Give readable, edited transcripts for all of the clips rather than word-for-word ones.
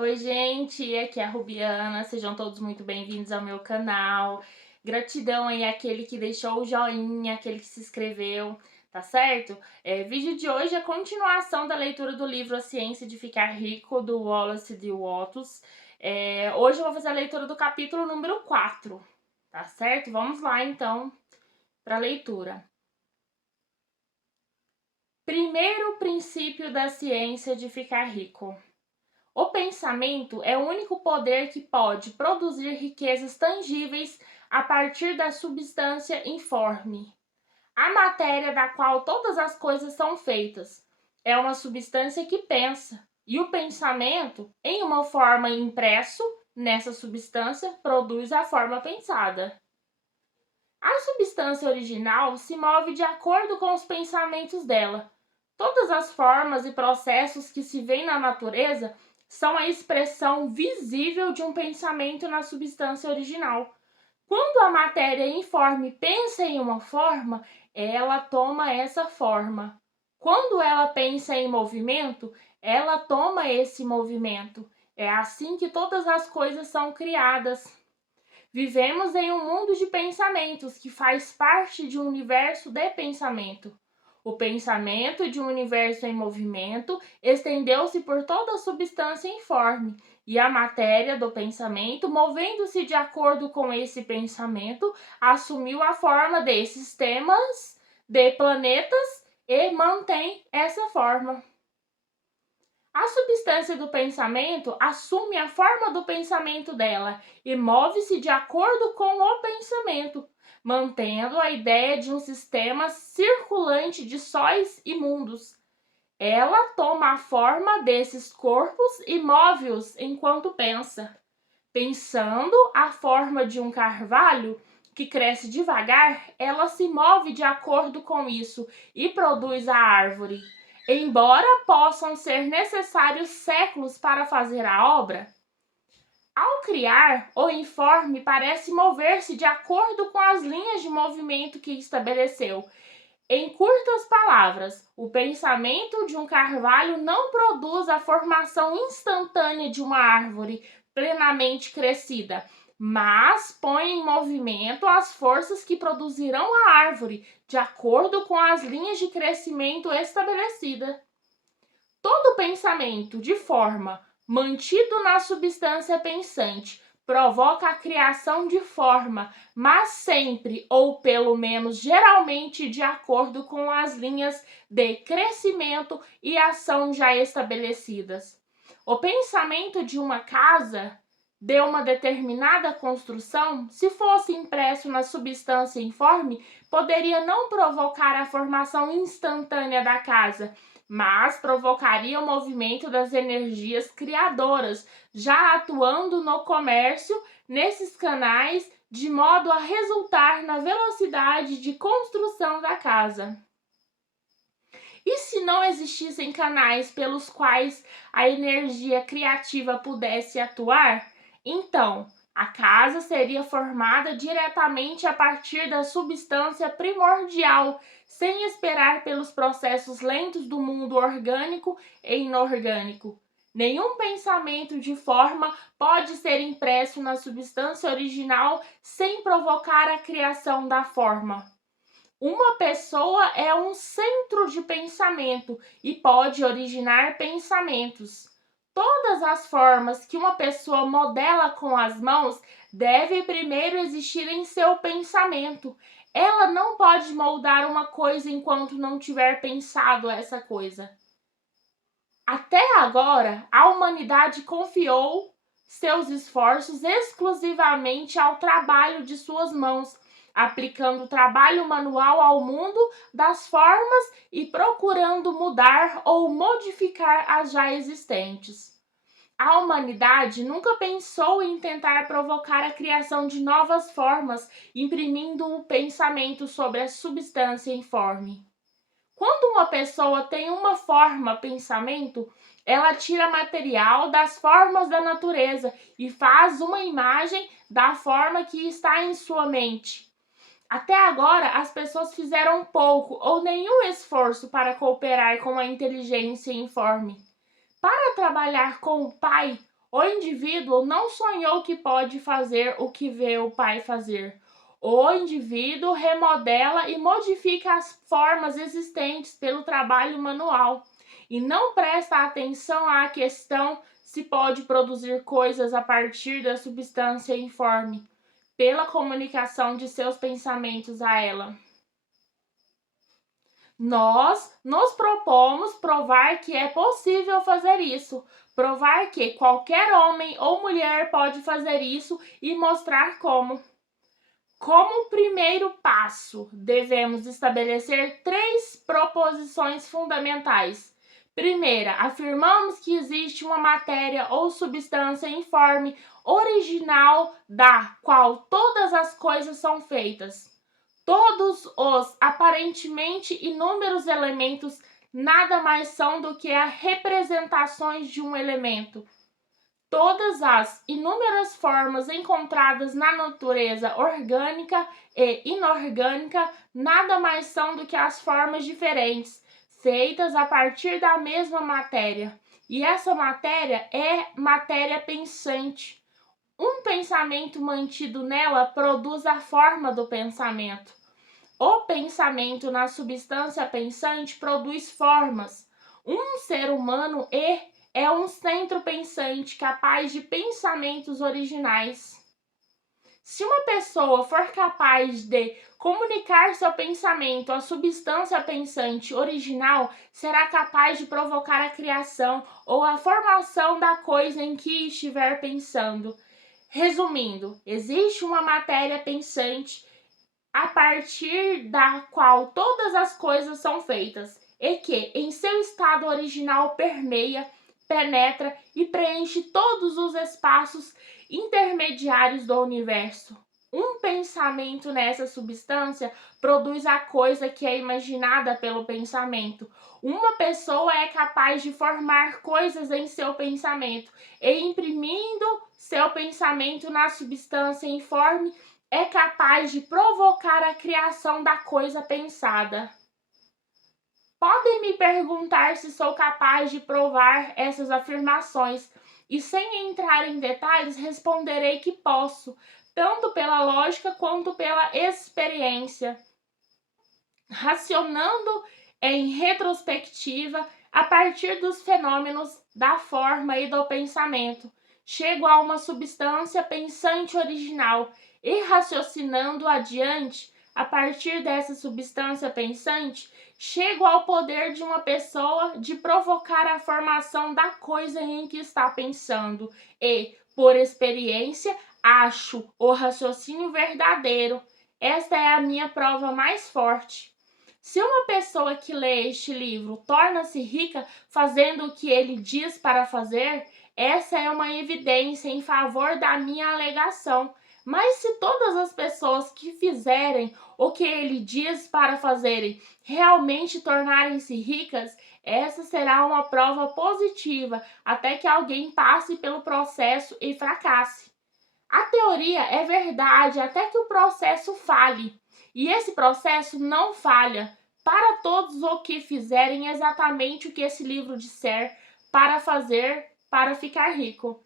Oi, gente, aqui é a Rubiana, sejam todos muito bem-vindos ao meu canal. Gratidão aí àquele que deixou o joinha, aquele que se inscreveu, tá certo? Vídeo de hoje é a continuação da leitura do livro A Ciência de Ficar Rico, do Wallace de Watts. Hoje eu vou fazer a leitura do capítulo número 4, tá certo? Vamos lá, então, para a leitura. Primeiro princípio da ciência de ficar rico. O pensamento é o único poder que pode produzir riquezas tangíveis a partir da substância informe. A matéria da qual todas as coisas são feitas é uma substância que pensa, e o pensamento, em uma forma impresso nessa substância, produz a forma pensada. A substância original se move de acordo com os pensamentos dela. Todas as formas e processos que se veem na natureza são a expressão visível de um pensamento na substância original. Quando a matéria informe pensa em uma forma, ela toma essa forma. Quando ela pensa em movimento, ela toma esse movimento. É assim que todas as coisas são criadas. Vivemos em um mundo de pensamentos que faz parte de um universo de pensamento. O pensamento de um universo em movimento estendeu-se por toda a substância informe, e a matéria do pensamento, movendo-se de acordo com esse pensamento, assumiu a forma de sistemas de planetas e mantém essa forma. A substância do pensamento assume a forma do pensamento dela e move-se de acordo com o pensamento, mantendo a ideia de um sistema circulante de sóis e mundos. Ela toma a forma desses corpos e move-os enquanto pensa. Pensando a forma de um carvalho que cresce devagar, ela se move de acordo com isso e produz a árvore. Embora possam ser necessários séculos para fazer a obra, ao criar, o informe parece mover-se de acordo com as linhas de movimento que estabeleceu. Em curtas palavras, o pensamento de um carvalho não produz a formação instantânea de uma árvore plenamente crescida, mas põe em movimento as forças que produzirão a árvore, de acordo com as linhas de crescimento estabelecidas. Todo pensamento de forma mantido na substância pensante provoca a criação de forma, mas sempre ou pelo menos geralmente de acordo com as linhas de crescimento e ação já estabelecidas. O pensamento de uma casa de uma determinada construção, se fosse impresso na substância informe, poderia não provocar a formação instantânea da casa, mas provocaria o movimento das energias criadoras, já atuando no comércio nesses canais, de modo a resultar na velocidade de construção da casa. E se não existissem canais pelos quais a energia criativa pudesse atuar, então a casa seria formada diretamente a partir da substância primordial, sem esperar pelos processos lentos do mundo orgânico e inorgânico. Nenhum pensamento de forma pode ser impresso na substância original sem provocar a criação da forma. Uma pessoa é um centro de pensamento e pode originar pensamentos. Todas as formas que uma pessoa modela com as mãos devem primeiro existir em seu pensamento. Ela não pode moldar uma coisa enquanto não tiver pensado essa coisa. Até agora, a humanidade confiou seus esforços exclusivamente ao trabalho de suas mãos, aplicando o trabalho manual ao mundo das formas e procurando mudar ou modificar as já existentes. A humanidade nunca pensou em tentar provocar a criação de novas formas, imprimindo o pensamento sobre a substância informe. Quando uma pessoa tem uma forma, pensamento, ela tira material das formas da natureza e faz uma imagem da forma que está em sua mente. Até agora, as pessoas fizeram pouco ou nenhum esforço para cooperar com a inteligência informe. Para trabalhar com o Pai, O indivíduo não sonhou que pode fazer o que vê o pai fazer. O indivíduo remodela e modifica as formas existentes pelo trabalho manual e não presta atenção à questão se pode produzir coisas a partir da substância informe, pela comunicação de seus pensamentos a ela. Nós nos propomos provar que é possível fazer isso, provar que qualquer homem ou mulher pode fazer isso e mostrar como. Como primeiro passo, devemos estabelecer 3 proposições fundamentais. Primeira, afirmamos que existe uma matéria ou substância informe, original, da qual todas as coisas são feitas. Todos os aparentemente inúmeros elementos nada mais são do que as representações de um elemento. Todas as inúmeras formas encontradas na natureza orgânica e inorgânica nada mais são do que as formas diferentes, feitas a partir da mesma matéria. E essa matéria é matéria pensante. Um pensamento mantido nela produz a forma do pensamento. O pensamento na substância pensante produz formas. Um ser humano é um centro pensante capaz de pensamentos originais. Se uma pessoa for capaz de comunicar seu pensamento à substância pensante original, será capaz de provocar a criação ou a formação da coisa em que estiver pensando. Resumindo, existe uma matéria pensante a partir da qual todas as coisas são feitas, e que, em seu estado original, permeia, penetra e preenche todos os espaços intermediários do universo. Um pensamento nessa substância produz a coisa que é imaginada pelo pensamento. Uma pessoa é capaz de formar coisas em seu pensamento e, imprimindo seu pensamento na substância informe, é capaz de provocar a criação da coisa pensada. Podem me perguntar se sou capaz de provar essas afirmações, e sem entrar em detalhes, responderei que posso, tanto pela lógica quanto pela experiência. Racionando em retrospectiva, a partir dos fenômenos da forma e do pensamento, chego a uma substância pensante original e, raciocinando adiante, a partir dessa substância pensante, chego ao poder de uma pessoa de provocar a formação da coisa em que está pensando e, por experiência, acho o raciocínio verdadeiro. Esta é a minha prova mais forte. Se uma pessoa que lê este livro torna-se rica fazendo o que ele diz para fazer, essa é uma evidência em favor da minha alegação. Mas se todas as pessoas que fizerem o que ele diz para fazerem realmente tornarem-se ricas, essa será uma prova positiva até que alguém passe pelo processo e fracasse. A teoria é verdade até que o processo falhe. E esse processo não falha para todos os que fizerem exatamente o que esse livro disser para fazer para ficar rico.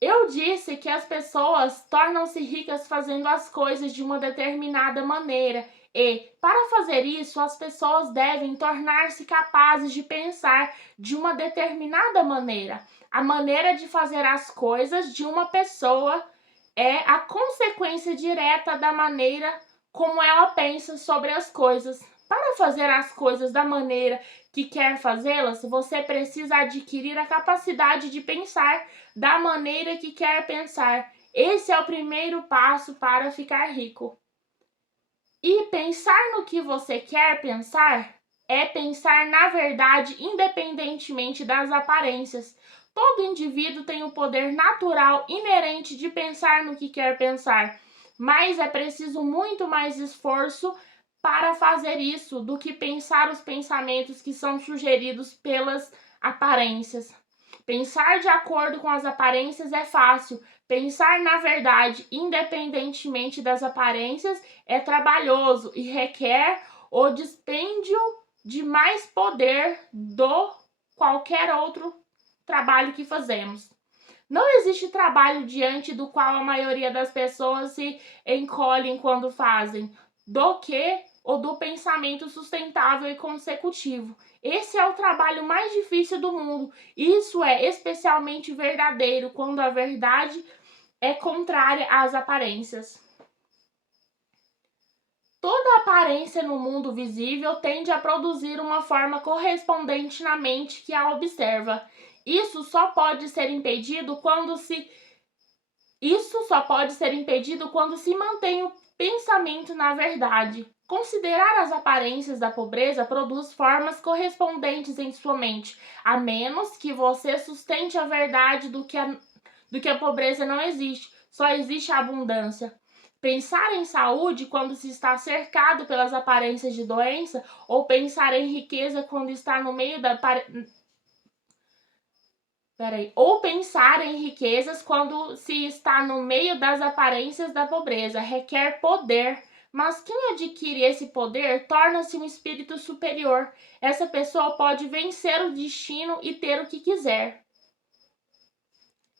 Eu disse que as pessoas tornam-se ricas fazendo as coisas de uma determinada maneira e, para fazer isso, as pessoas devem tornar-se capazes de pensar de uma determinada maneira. A maneira de fazer as coisas de uma pessoa é a consequência direta da maneira como ela pensa sobre as coisas. Para fazer as coisas da maneira que quer fazê-las, você precisa adquirir a capacidade de pensar da maneira que quer pensar. Esse é o primeiro passo para ficar rico. E pensar no que você quer pensar é pensar na verdade, independentemente das aparências. Todo indivíduo tem o poder natural inerente de pensar no que quer pensar, mas é preciso muito mais esforço para fazer isso do que pensar os pensamentos que são sugeridos pelas aparências. Pensar de acordo com as aparências é fácil. Pensar na verdade, independentemente das aparências, é trabalhoso e requer o dispêndio de mais poder do qualquer outro trabalho que fazemos. Não existe trabalho diante do qual a maioria das pessoas se encolhem quando fazem, do que o do pensamento sustentável e consecutivo. Esse é o trabalho mais difícil do mundo. Isso é especialmente verdadeiro quando a verdade é contrária às aparências. Toda aparência no mundo visível tende a produzir uma forma correspondente na mente que a observa. Isso só pode ser impedido quando se mantém o pensamento na verdade. Considerar as aparências da pobreza produz formas correspondentes em sua mente, a menos que você sustente a verdade do que a pobreza não existe, só existe a abundância. Pensar em saúde quando se está cercado pelas aparências de doença, ou pensar em riqueza quando está no meio da ou pensar em riquezas quando se está no meio das aparências da pobreza requer poder, mas quem adquire esse poder torna-se um espírito superior. Essa pessoa pode vencer o destino e ter o que quiser.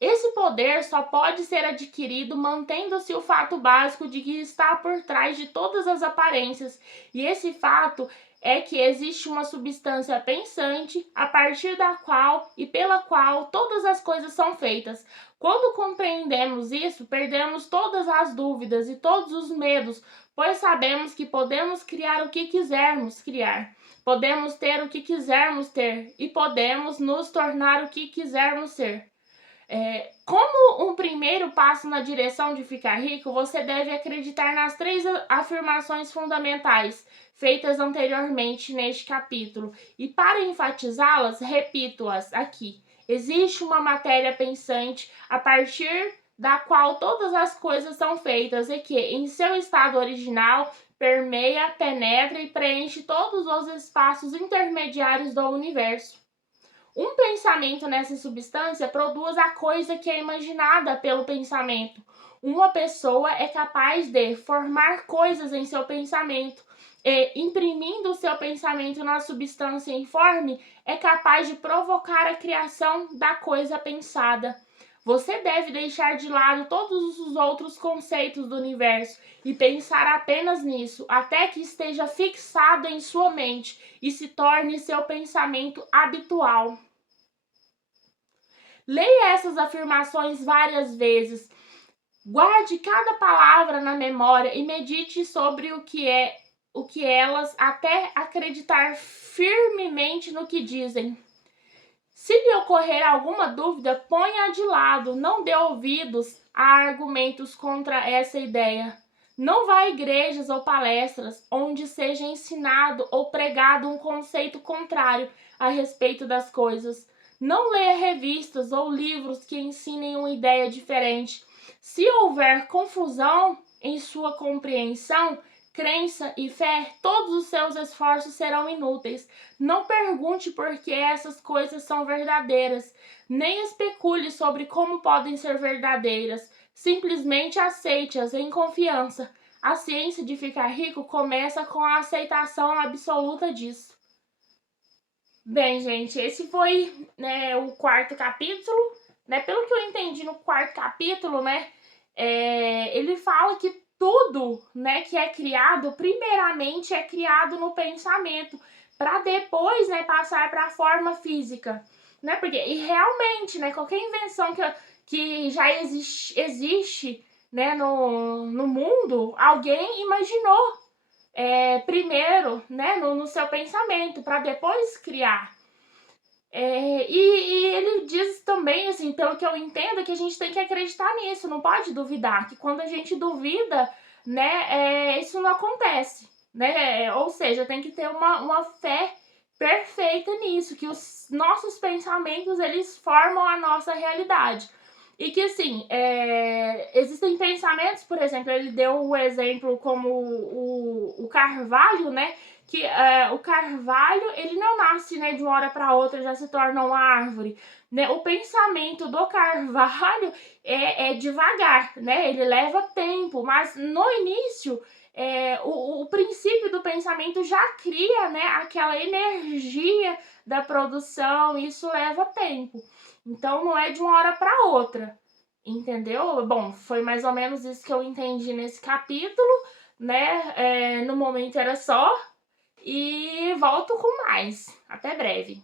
Esse poder só pode ser adquirido mantendo-se o fato básico de que está por trás de todas as aparências, e esse fato é que existe uma substância pensante a partir da qual e pela qual todas as coisas são feitas. Quando compreendemos isso, perdemos todas as dúvidas e todos os medos, pois sabemos que podemos criar o que quisermos criar. Podemos ter o que quisermos ter e podemos nos tornar o que quisermos ser. Como um primeiro passo na direção de ficar rico, você deve acreditar nas 3 afirmações fundamentais feitas anteriormente neste capítulo. E para enfatizá-las, repito-as aqui. Existe uma matéria pensante a partir da qual todas as coisas são feitas e que, em seu estado original, permeia, penetra e preenche todos os espaços intermediários do universo. Um pensamento nessa substância produz a coisa que é imaginada pelo pensamento. Uma pessoa é capaz de formar coisas em seu pensamento e, imprimindo o seu pensamento na substância informe, é capaz de provocar a criação da coisa pensada. Você deve deixar de lado todos os outros conceitos do universo e pensar apenas nisso, até que esteja fixado em sua mente e se torne seu pensamento habitual. Leia essas afirmações várias vezes. Guarde cada palavra na memória e medite sobre o que elas até acreditar firmemente no que dizem. Se lhe ocorrer alguma dúvida, ponha-a de lado, não dê ouvidos a argumentos contra essa ideia. Não vá a igrejas ou palestras onde seja ensinado ou pregado um conceito contrário a respeito das coisas. Não leia revistas ou livros que ensinem uma ideia diferente. Se houver confusão em sua compreensão, crença e fé, todos os seus esforços serão inúteis. Não pergunte por que essas coisas são verdadeiras, nem especule sobre como podem ser verdadeiras. Simplesmente aceite-as em confiança. A ciência de ficar rico começa com a aceitação absoluta disso. Bem, gente, esse foi, o 4º capítulo. Pelo que eu entendi no 4º capítulo, ele fala que tudo, que é criado, primeiramente é criado no pensamento, para depois, passar para a forma física, e realmente, qualquer invenção que já existe, no mundo, alguém imaginou primeiro, no seu pensamento, para depois criar. E ele diz também, assim, pelo que eu entendo, que a gente tem que acreditar nisso, não pode duvidar, que quando a gente duvida, isso não acontece, ou seja, tem que ter uma fé perfeita nisso, que os nossos pensamentos, eles formam a nossa realidade. E que, assim, existem pensamentos, por exemplo, ele deu o exemplo como o carvalho, que o carvalho, ele não nasce, de uma hora para outra, já se torna uma árvore. O pensamento do carvalho é devagar, ele leva tempo, mas no início o princípio do pensamento já cria, né, aquela energia da produção, e isso leva tempo. Então não é de uma hora para outra, entendeu? Bom, foi mais ou menos isso que eu entendi nesse capítulo, né? No momento era só, e volto com mais. Até breve.